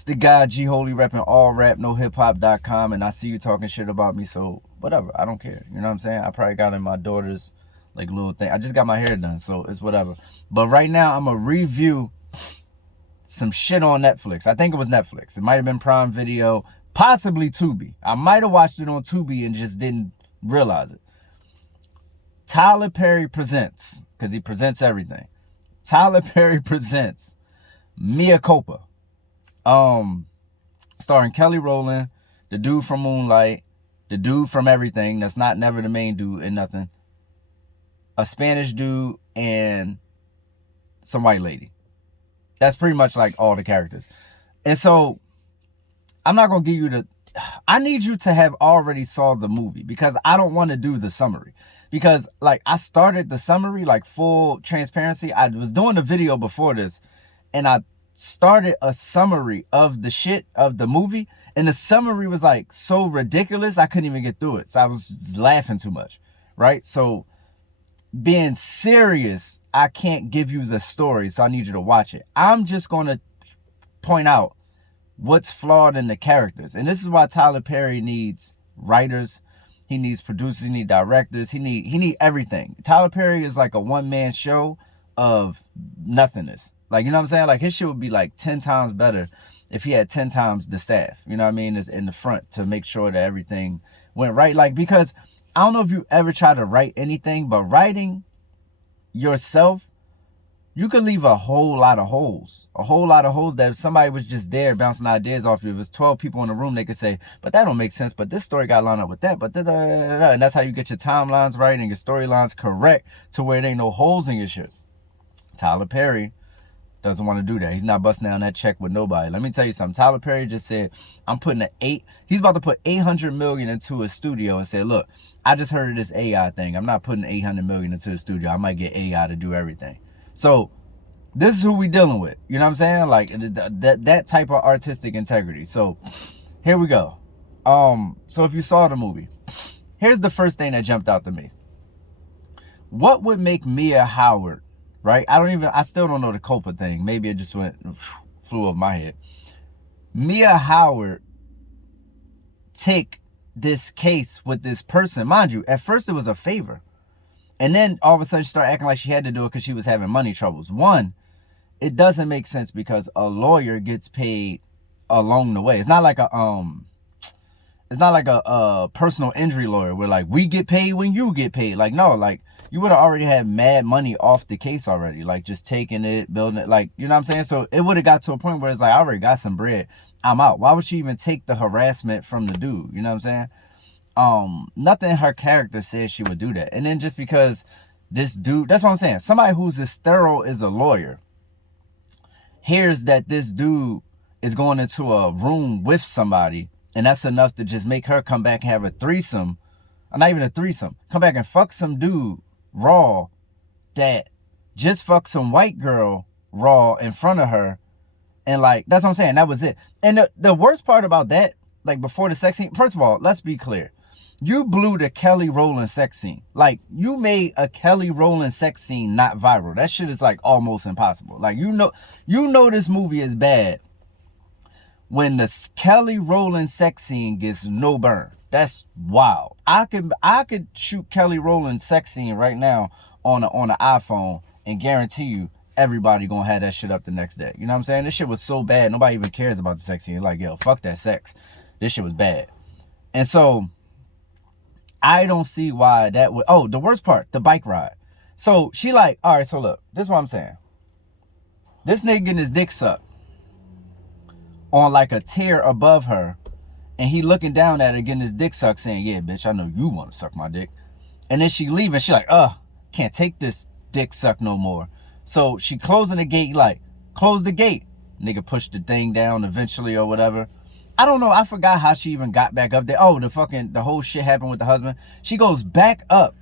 It's the guy G Holy repping all rap, no hip hop.com, and I see you talking shit about me, so whatever. I don't care. You know what I'm saying? I probably got in my daughter's like little thing. I just got my hair done, so it's whatever. But right now, I'm gonna review some shit on Netflix. I think it was Netflix. It might have been Prime Video, possibly Tubi. I might have watched it on Tubi and just didn't realize it. Tyler Perry presents, because he presents everything. Tyler Perry presents Mea Culpa. Starring Kelly Rowland, the dude from Moonlight, the dude from everything that's not never the main dude in nothing, a Spanish dude, and some white lady. That's pretty much like all the characters. And so I'm not gonna give you the, I need you to have already saw the movie, because I don't want to do the summary, because like I started the summary, like full transparency, I was doing a video before this and I started a summary of the shit of the movie, and the summary was like so ridiculous I couldn't even get through it, so I was laughing too much, right? So being serious, I can't give you the story, so I need you to watch it. I'm just gonna point out what's flawed in the characters, and this is why Tyler Perry needs writers, he needs producers, he needs directors, he need everything. Tyler Perry is like a one-man show of nothingness. Like, you know what I'm saying? Like, his shit would be like 10 times better if he had 10 times the staff, you know what I mean, is in the front to make sure that everything went right. Like, because I don't know if you ever try to write anything, but writing yourself, you could leave a whole lot of holes. A whole lot of holes that if somebody was just there bouncing ideas off you, if there's 12 people in the room, they could say, but that don't make sense, but this story got lined up with that, but da-da-da-da-da. And that's how you get your timelines right and your storylines correct to where there ain't no holes in your shit. Tyler Perry doesn't want to do that. He's not busting down that check with nobody. Let me tell you something. Tyler Perry just said, he's about to put $800 million into a studio and say, look, I just heard of this AI thing. I'm not putting $800 million into the studio. I might get AI to do everything. So this is who we dealing with. You know what I'm saying? Like that type of artistic integrity. So here we go. So if you saw the movie, here's the first thing that jumped out to me. What would make Mia Howard, right? I still don't know the Culpa thing. Maybe it just flew over my head. Mia Howard take this case with this person. Mind you, at first it was a favor. And then all of a sudden she started acting like she had to do it because she was having money troubles. One, it doesn't make sense because a lawyer gets paid along the way. It's not like a personal injury lawyer where like we get paid when you get paid. Like, no, like you would have already had mad money off the case already, like just taking it, building it, like, you know what I'm saying? So it would have got to a point where it's like, I already got some bread, I'm out. Why would she even take the harassment from the dude? You know what I'm saying? Nothing in her character says she would do that. And then just because this dude, that's what I'm saying, somebody who's as thorough as a lawyer hears that this dude is going into a room with somebody, and that's enough to just make her come back and have a threesome, or not even a threesome, come back and fuck some dude raw that just fucked some white girl raw in front of her. And like, that's what I'm saying, that was it. And the worst part about that, like before the sex scene, first of all, let's be clear. You blew the Kelly Rowland sex scene. Like, you made a Kelly Rowland sex scene not viral. That shit is like almost impossible. Like, you know this movie is bad when the Kelly Rowland sex scene gets no burn. That's wild. I could shoot Kelly Rowland sex scene right now on an iPhone and guarantee you everybody gonna have that shit up the next day. You know what I'm saying? This shit was so bad, nobody even cares about the sex scene. Like, yo, fuck that sex. This shit was bad. And so I don't see why that would, oh, the worst part, the bike ride. So she like, all right, so look, this is what I'm saying. This nigga getting his dick sucked on like a tier above her, and he looking down at her getting his dick sucked saying, yeah, bitch, I know you want to suck my dick. And then she leaving, she like, can't take this dick suck no more. So she closing the gate, like, close the gate. Nigga pushed the thing down eventually or whatever. I don't know, I forgot how she even got back up there. Oh, the whole shit happened with the husband. She goes back up.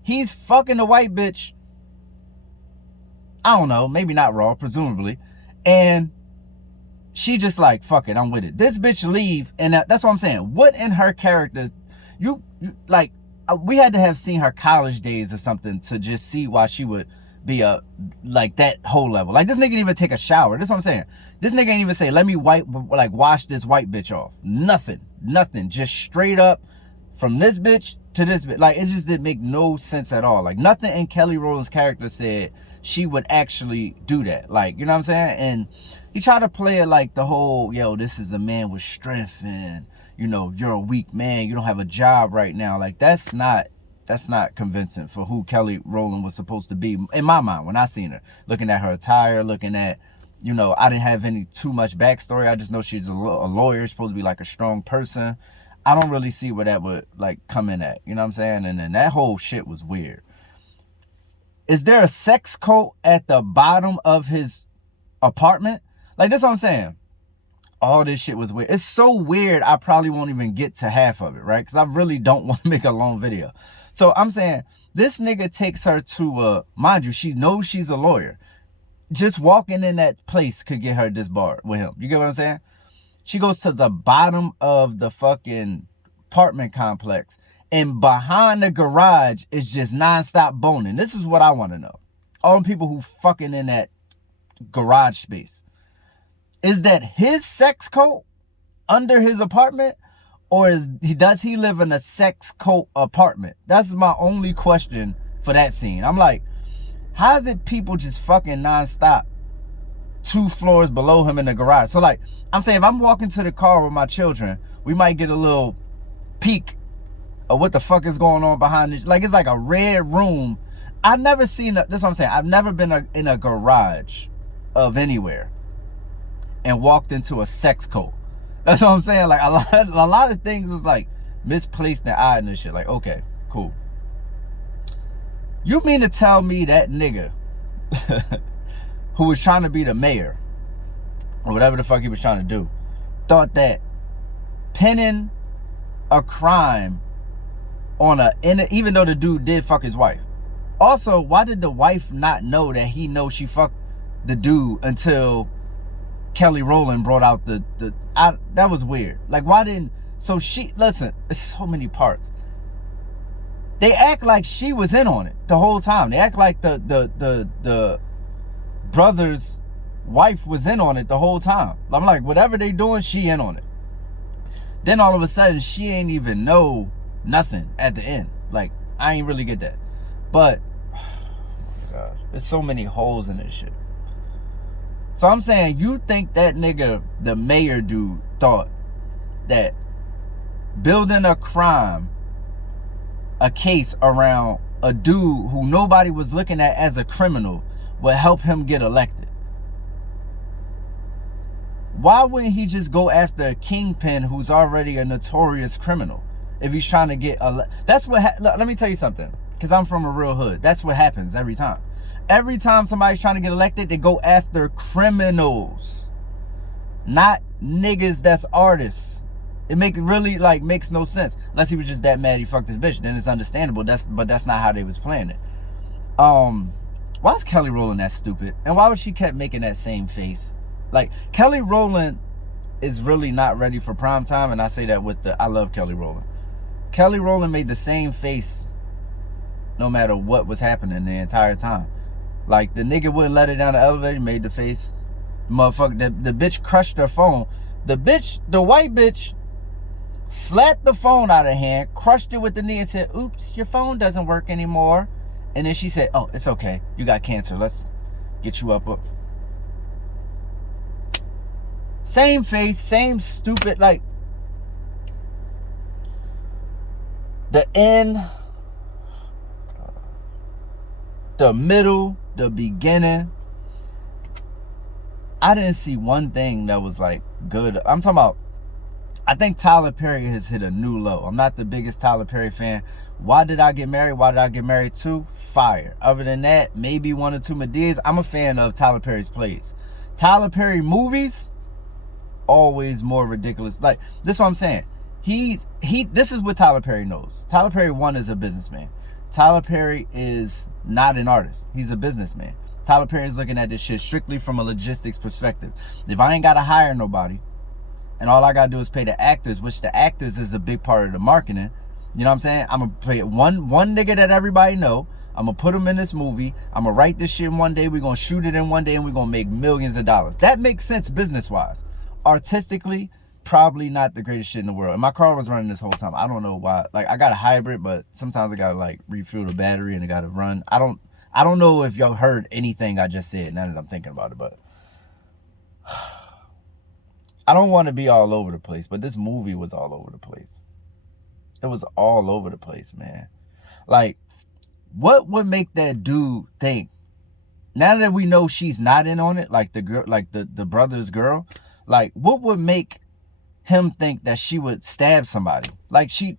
He's fucking the white bitch. I don't know, maybe not raw, presumably. And she just like, fuck it, I'm with it. This bitch leave, and that's what I'm saying. What in her character, you like, we had to have seen her college days or something to just see why she would be a, like, that whole level. Like, this nigga didn't even take a shower. That's what I'm saying. This nigga ain't even say, let me wash this white bitch off. Nothing. Just straight up from this bitch to this bitch. Like, it just didn't make no sense at all. Like, nothing in Kelly Rowland's character said she would actually do that. Like, you know what I'm saying? And he tried to play it like the whole, yo, this is a man with strength, and, you know, you're a weak man, you don't have a job right now. Like, that's not convincing for who Kelly Rowland was supposed to be in my mind when I seen her. Looking at her attire, looking at, you know, I didn't have too much backstory. I just know she's a lawyer, supposed to be like a strong person. I don't really see where that would, like, come in at. You know what I'm saying? And then that whole shit was weird. Is there a sex coat at the bottom of his apartment? Like, that's what I'm saying. All this shit was weird. It's so weird, I probably won't even get to half of it, right? Because I really don't want to make a long video. So I'm saying, this nigga takes her to, mind you, she knows she's a lawyer. Just walking in that place could get her disbarred with him. You get what I'm saying? She goes to the bottom of the fucking apartment complex, and behind the garage is just nonstop boning. This is what I want to know. All the people who fucking in that garage space. Is that his sex coat under his apartment? Or does he live in a sex coat apartment? That's my only question for that scene. I'm like, how is it people just fucking nonstop 2 floors below him in the garage? So, like, I'm saying, if I'm walking to the car with my children, we might get a little peek of what the fuck is going on behind this. Like, it's like a red room. I've never seen, that's what I'm saying, I've never been in a garage of anywhere and walked into a sex coat. That's what I'm saying. Like, a lot of things was like misplaced and odd and shit. Like, okay, cool. You mean to tell me that nigga who was trying to be the mayor, or whatever the fuck he was trying to do, thought that pinning a crime on even though the dude did fuck his wife. Also, why did the wife not know that he knows she fucked the dude until Kelly Rowland brought out that was weird. Like, why didn't, so she, listen, it's so many parts. They act like she was in on it the whole time. They act like the brother's wife was in on it the whole time. I'm like, whatever they doing, she in on it. Then all of a sudden, she ain't even know nothing at the end. Like, I ain't really get that. But, oh my gosh, there's so many holes in this shit. So I'm saying, you think that nigga, the mayor dude, thought that building a crime, a case around a dude who nobody was looking at as a criminal would help him get elected? Why wouldn't he just go after a kingpin who's already a notorious criminal if he's trying to get that's what let me tell you something, because I'm from a real hood. That's what happens every time. Every time somebody's trying to get elected, they go after criminals, not niggas that's artists. It makes no sense. Unless he was just that mad he fucked his bitch, then it's understandable. But that's not how they was playing it. Why is Kelly Rowland that stupid? And why would she kept making that same face? Like, Kelly Rowland is really not ready for prime time, and I say that I love Kelly Rowland. Kelly Rowland made the same face no matter what was happening the entire time. Like, the nigga wouldn't let her down the elevator, made the face. Motherfucker, the bitch crushed her phone. The white bitch slapped the phone out of her hand, crushed it with the knee and said, oops, your phone doesn't work anymore. And then she said, oh, it's okay. You got cancer. Let's get you up. Same face, same stupid, like, the end, the middle, the beginning. I didn't see one thing that was like good. I'm talking about, I think Tyler Perry has hit a new low. I'm not the biggest Tyler Perry fan. Why Did I Get Married? Why Did I Get Married to? Fire. Other than that, maybe 1 or 2 Medeas. I'm a fan of Tyler Perry's plays. Tyler Perry movies, always more ridiculous. Like, this is what I'm saying. This is what Tyler Perry knows. Tyler Perry, one, is a businessman. Tyler Perry is not an artist. He's a businessman. Tyler Perry is looking at this shit strictly from a logistics perspective. If I ain't got to hire nobody, and all I got to do is pay the actors, which the actors is a big part of the marketing, you know what I'm saying? I'm going to pay one nigga that everybody know. I'm going to put them in this movie. I'm going to write this shit in one day. We're going to shoot it in one day, and we're going to make millions of dollars. That makes sense business-wise. Artistically, probably not the greatest shit in the world. And my car was running this whole time. I don't know why. Like, I got a hybrid, but sometimes I got to, like, refuel the battery, and it got to run. I don't know if y'all heard anything I just said now that I'm thinking about it, but I don't want to be all over the place, but this movie was all over the place. It was all over the place, man. Like, what would make that dude think, now that we know she's not in on it, like the girl, like the brother's girl, like, what would make him think that she would stab somebody? Like, she...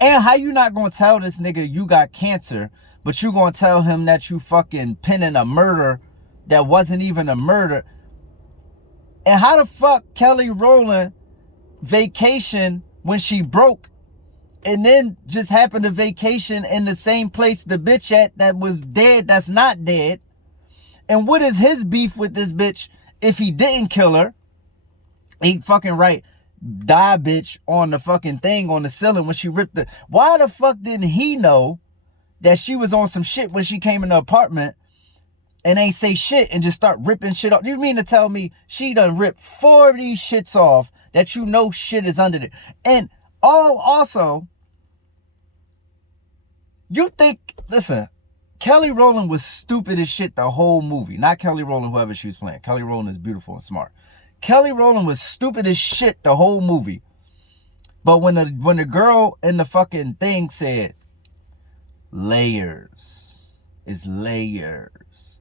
And how you not gonna tell this nigga you got cancer, but you gonna tell him that you fucking pinning a murder that wasn't even a murder? And how the fuck Kelly Rowland vacation when she broke, and then just happened to vacation in the same place the bitch at that was dead that's not dead? And what is his beef with this bitch if he didn't kill her? He fucking right, die bitch on the fucking thing on the ceiling when she ripped the... Why the fuck didn't he know that she was on some shit when she came in the apartment and ain't say shit and just start ripping shit off? You mean to tell me she done ripped 4 of these shits off that you know shit is under there? And also, you think, listen, Kelly Rowland was stupid as shit the whole movie. Not Kelly Rowland, whoever she was playing. Kelly Rowland is beautiful and smart. Kelly Rowland was stupid as shit the whole movie. But when the girl in the fucking thing said, layers, it's layers,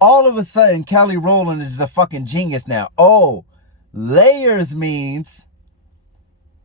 all of a sudden Kelly Rowland is a fucking genius now. Oh, layers means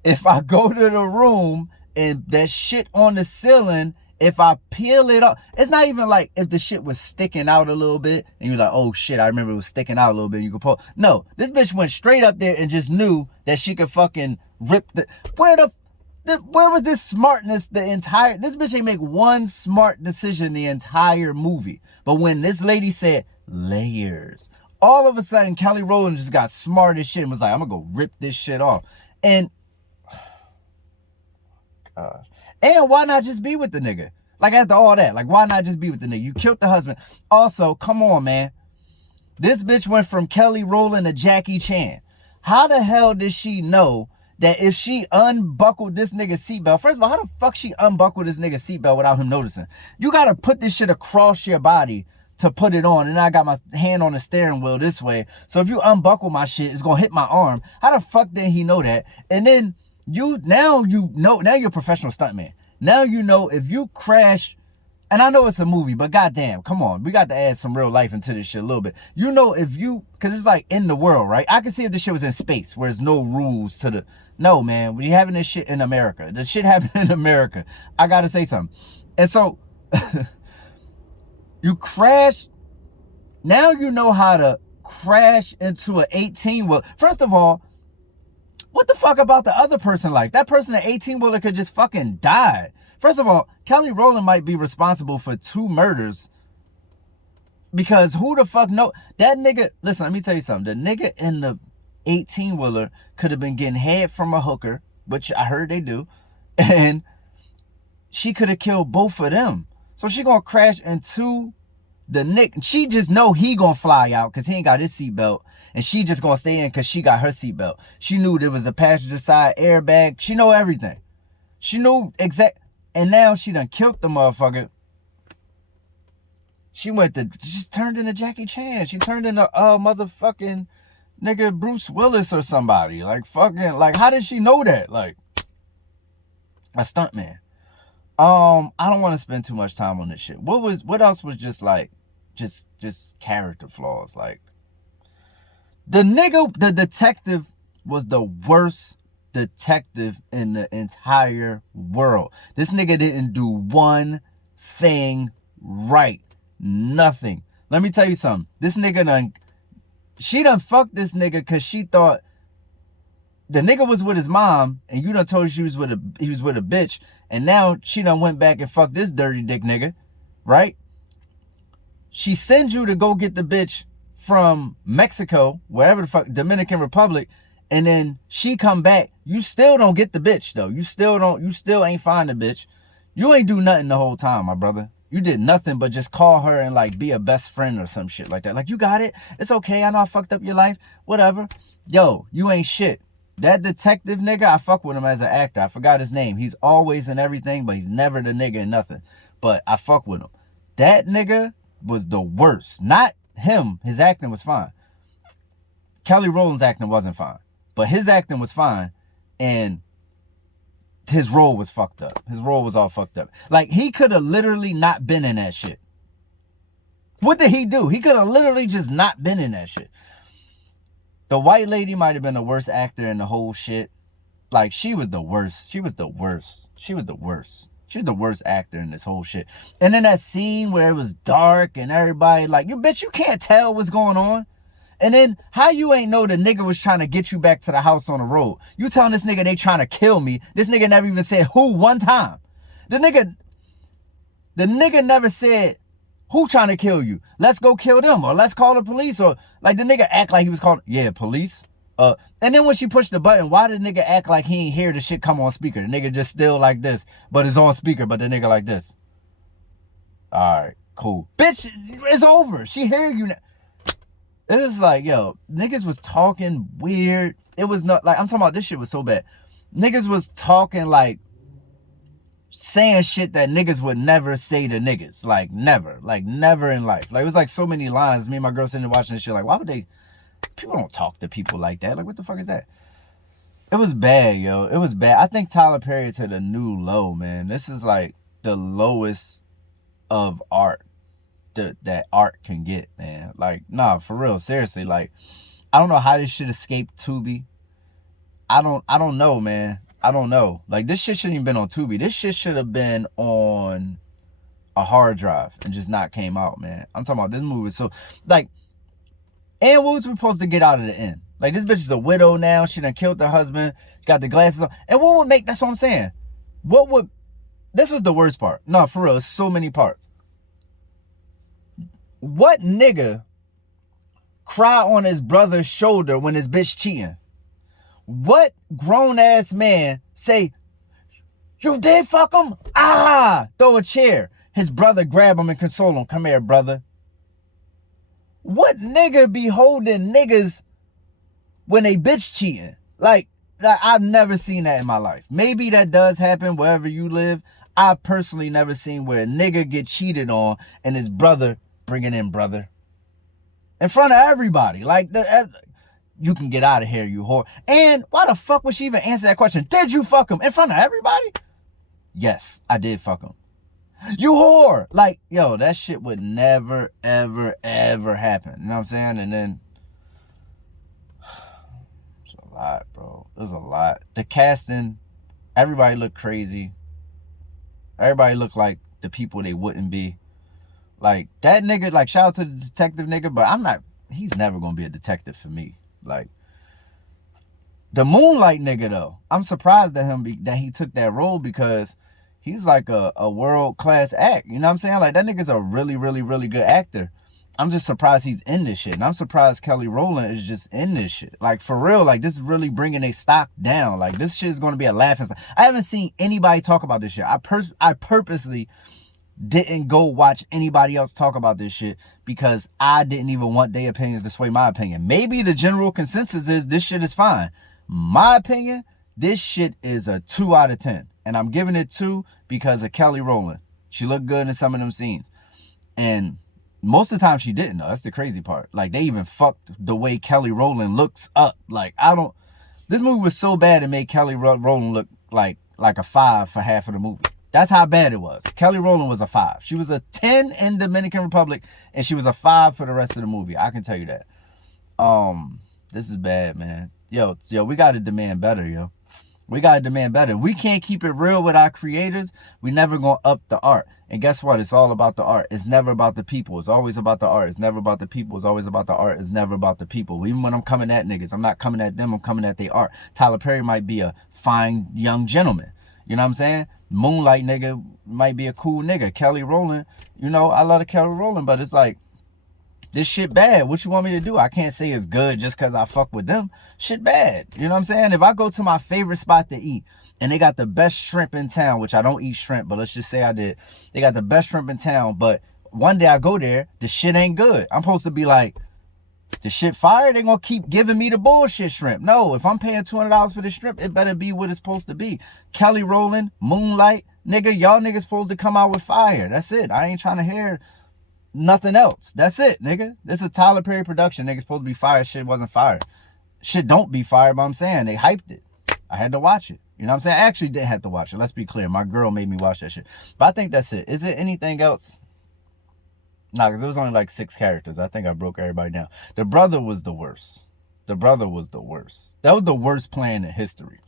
if I go to the room and that shit on the ceiling, if I peel it up, it's not even like if the shit was sticking out a little bit and you're like, oh shit, I remember it was sticking out a little bit and you could pull. No, this bitch went straight up there and just knew that she could fucking rip the... Where was this smartness the entire... This bitch ain't make one smart decision the entire movie. But when this lady said layers, all of a sudden Kelly Rowland just got smart as shit and was like, I'm gonna go rip this shit off. And... gosh. And why not just be with the nigga? Like, after all that, like, why not just be with the nigga? You killed the husband. Also, come on, man. This bitch went from Kelly Rowland to Jackie Chan. How the hell did she know that if she unbuckled this nigga's seatbelt... First of all, how the fuck she unbuckled this nigga's seatbelt without him noticing? You gotta put this shit across your body to put it on. And I got my hand on the steering wheel this way. So if you unbuckle my shit, it's gonna hit my arm. How the fuck did he know that? And then... now you're a professional stuntman. Now you know if you crash, and I know it's a movie, but goddamn, come on, we got to add some real life into this shit a little bit. You know if you, because it's like in the world, right? I can see if this shit was in space, where there's no rules to the... No, man, when you're having this shit in America, this shit happened in America, I gotta say something. And so, you crash, now you know how to crash into an 18-wheel. First of all, what the fuck about the other person life? That person, an 18-wheeler, could just fucking die. First of all, Kelly Rowland might be responsible for 2 murders. Because who the fuck know? That nigga, listen, let me tell you something. The nigga in the 18-wheeler could have been getting head from a hooker, which I heard they do. And she could have killed both of them. So she gonna crash into the Nick. She just know he gonna fly out because he ain't got his seatbelt. And she just gonna stay in because she got her seatbelt. She knew there was a passenger side airbag. She know everything. She knew exact. And now she done killed the motherfucker. She turned into Jackie Chan. She turned into motherfucking nigga Bruce Willis or somebody. Like fucking, like how did she know that? Like a stuntman. I don't want to spend too much time on this shit. What else was just like just character flaws? Like the detective was the worst detective in the entire world. This nigga didn't do one thing right. Nothing. Let me tell you something. This nigga she done fucked this nigga because she thought the nigga was with his mom and you done told her he was with a bitch, and now she done went back and fucked this dirty dick nigga, right? She sends you to go get the bitch from Mexico, wherever the fuck, Dominican Republic, and then she come back. You still don't get the bitch though. You still ain't find the bitch. You ain't do nothing the whole time, my brother. You did nothing but just call her and like be a best friend or some shit like that. Like, you got it. It's okay. I know I fucked up your life. Whatever. Yo, you ain't shit. That detective nigga, I fuck with him as an actor. I forgot his name. He's always in everything, but he's never the nigga in nothing. But I fuck with him. That nigga was the worst. Not him. His acting was fine. Kelly Rowland's acting wasn't fine. But his acting was fine. And his role was fucked up. His role was all fucked up. Like, he could have literally not been in that shit. What did he do? He could have literally just not been in that shit. The white lady might have been the worst actor in the whole shit. Like, she was the worst. She was the worst. She was the worst. She was the worst actor in this whole shit. And then that scene where it was dark and everybody like, you bitch, you can't tell what's going on. And then how you ain't know the nigga was trying to get you back to the house on the road? You telling this nigga they trying to kill me. This nigga never even said who one time. The nigga never said who trying to kill you. Let's go kill them, or let's call the police, or like the nigga act like he was calling, yeah, police. And then when she pushed the button, why did the nigga act like he ain't hear the shit come on speaker? The nigga just still like this, but it's on speaker, but the nigga like this. All right, cool. Bitch, it's over. She hear you now. It was like, yo, niggas was talking weird. It was not like, I'm talking about this shit was so bad. Niggas was talking like, saying shit that niggas would never say to niggas. Like, never in life. Like, it was like so many lines. Me and my girl sitting there watching this shit like, why would they, people don't talk to people like that. Like, what the fuck is that? It was bad, yo. It was bad. I think Tyler Perry hit a new low, man. This is like the lowest of art that art can get, man. Like, nah, for real, seriously. Like, I don't know how this shit escaped Tubi. I don't know, man. I don't know. Like, this shit shouldn't even been on Tubi. This shit should have been on a hard drive and just not came out, man. I'm talking about this movie. So, like, and what was we supposed to get out of the end? Like, this bitch is a widow now. She done killed her husband. She got the glasses on. And what would make, that's what I'm saying. This was the worst part. No, for real, there's so many parts. What nigga cry on his brother's shoulder when his bitch cheating? What grown-ass man say, you did fuck him? Ah! Throw a chair. His brother grab him and console him. Come here, brother. What nigga be holding niggas when they bitch cheating? Like, I've never seen that in my life. Maybe that does happen wherever you live. I personally never seen where a nigga get cheated on and his brother bring it in, brother. In front of everybody. Like, you can get out of here, you whore. And why the fuck would she even answer that question? Did you fuck him in front of everybody? Yes, I did fuck him. You whore. Like, yo, that shit would never, ever, ever happen. You know what I'm saying? And then, it's a lot, bro. There's a lot. The casting, everybody looked crazy. Everybody looked like the people they wouldn't be. Like, that nigga, like, shout out to the detective nigga, but he's never gonna be a detective for me. Like, the Moonlight nigga, though, I'm surprised at him that he took that role, because he's like a world-class act. You know what I'm saying? Like, that nigga's a really, really, really good actor. I'm just surprised he's in this shit. And I'm surprised Kelly Rowland is just in this shit. Like, for real, like, this is really bringing their stock down. Like, this shit is going to be a laughing stock. I haven't seen anybody talk about this shit. I purposely didn't go watch anybody else talk about this shit because I didn't even want their opinions to sway my opinion. Maybe the general consensus is this shit is fine. My opinion, this shit is a 2 out of 10. And I'm giving it 2 because of Kelly Rowland. She looked good in some of them scenes. And most of the time she didn't, though. That's the crazy part. Like, they even fucked the way Kelly Rowland looks up. Like, this movie was so bad it made Kelly Rowland look like a 5 for half of the movie. That's how bad it was. Kelly Rowland was a 5. She was a 10 in Dominican Republic, and she was a 5 for the rest of the movie. I can tell you that. This is bad, man. Yo, we got to demand better, yo. We got to demand better. We can't keep it real with our creators. We never going to up the art. And guess what? It's all about the art. It's never about the people. It's always about the art. It's never about the people. It's always about the art. It's never about the people. Even when I'm coming at niggas, I'm not coming at them. I'm coming at their art. Tyler Perry might be a fine young gentleman. You know what I'm saying? Moonlight nigga might be a cool nigga. Kelly Rowland, you know, I love the Kelly Rowland, but it's like, This shit bad. What you want me to do? I can't say it's good just because I fuck with them. Shit bad. You know what I'm saying? If I go to my favorite spot to eat and they got the best shrimp in town, which I don't eat shrimp, but let's just say I did. They got the best shrimp in town, but one day I go there, the shit ain't good. I'm supposed to be like, the shit fire? They gonna keep giving me the bullshit shrimp. No, if I'm paying $200 for the shrimp, it better be what it's supposed to be. Kelly Rowland, Moonlight, nigga, y'all niggas supposed to come out with fire. That's it. I ain't trying to hear nothing else. That's it, nigga. This is a Tyler Perry production. Nigga supposed to be fire. Shit wasn't fire. Shit don't be fire, but I'm saying they hyped it. I had to watch it. You know what I'm saying? I actually didn't have to watch it. Let's be clear. My girl made me watch that shit. But I think that's it. Is it anything else? Nah, because it was only like 6 characters. I think I broke everybody down. The brother was the worst. The brother was the worst. That was the worst plan in history.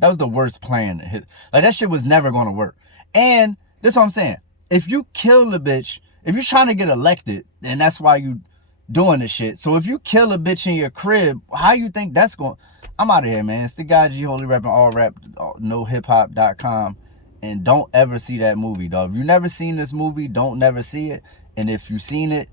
That was the worst plan. Like, that shit was never going to work. And this is what I'm saying. If you kill the bitch, if you're trying to get elected, and that's why you doing this shit. So if you kill a bitch in your crib, how you think that's going? I'm out of here, man. It's the guy G Holy Rapping All Rap, nohiphop.com. And don't ever see that movie, dog. If you never seen this movie, don't never see it. And if you seen it,